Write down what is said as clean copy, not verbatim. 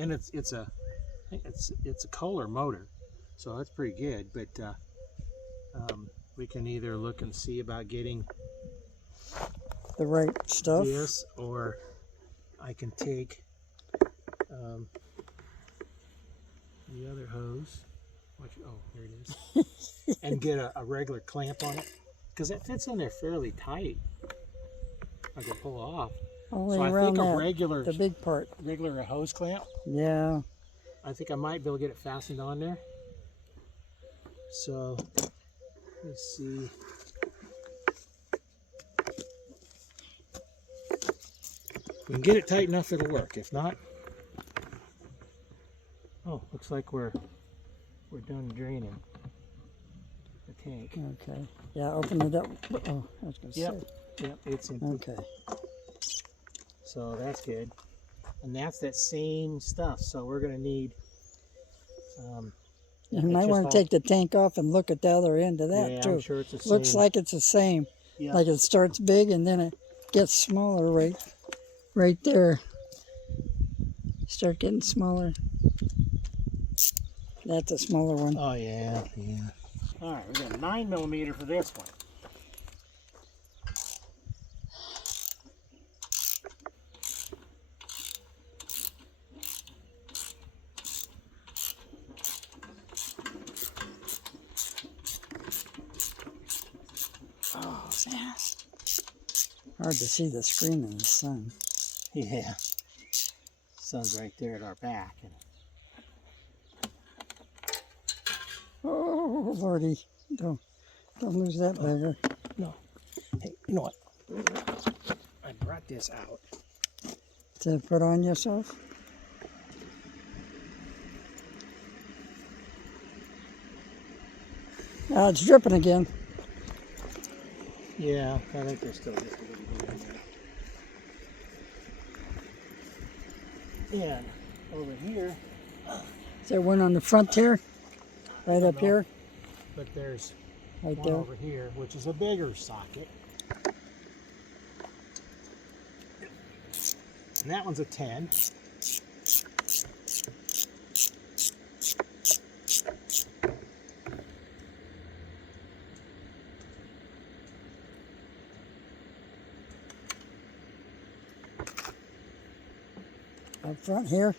And it's a Kohler motor, so that's pretty good. But we can either look and see about getting the right stuff. this, or I can take the other hose. Oh, there it is. And get a regular clamp on it, because it fits in there fairly tight. I can pull off. Only So I around think that, a regular, the big part. regular hose clamp. Yeah. I think I might be able to get it fastened on there. So let's see. If we can get it tight enough, it'll work. If not, oh, looks like we're done draining the tank. Okay. Yeah, open it up. Oh, I was going to say. Yep, it's empty. Okay. So that's good. And that's that same stuff. So we're going to need... You might want to take the tank off and look at the other end of that, yeah, too. I'm sure it's the same. Looks like it's the same. Yeah. Like it starts big and then it gets smaller right there. Start getting smaller. That's a smaller one. Oh, yeah, yeah. All right, we got a 9mm for this one. Oh, fast. Hard to see the screen in the sun. Yeah. Sun's right there at our back. Oh, Lordy. Don't lose that beggar. No. Hey, you know what? I brought this out. To put on yourself? It's dripping again. Yeah, I think there's still just a little bit in there. And over here, Is there one on the front here? Right up know. here? but there's Right one there? over here, which is a bigger socket. And that one's a 10. Up front here?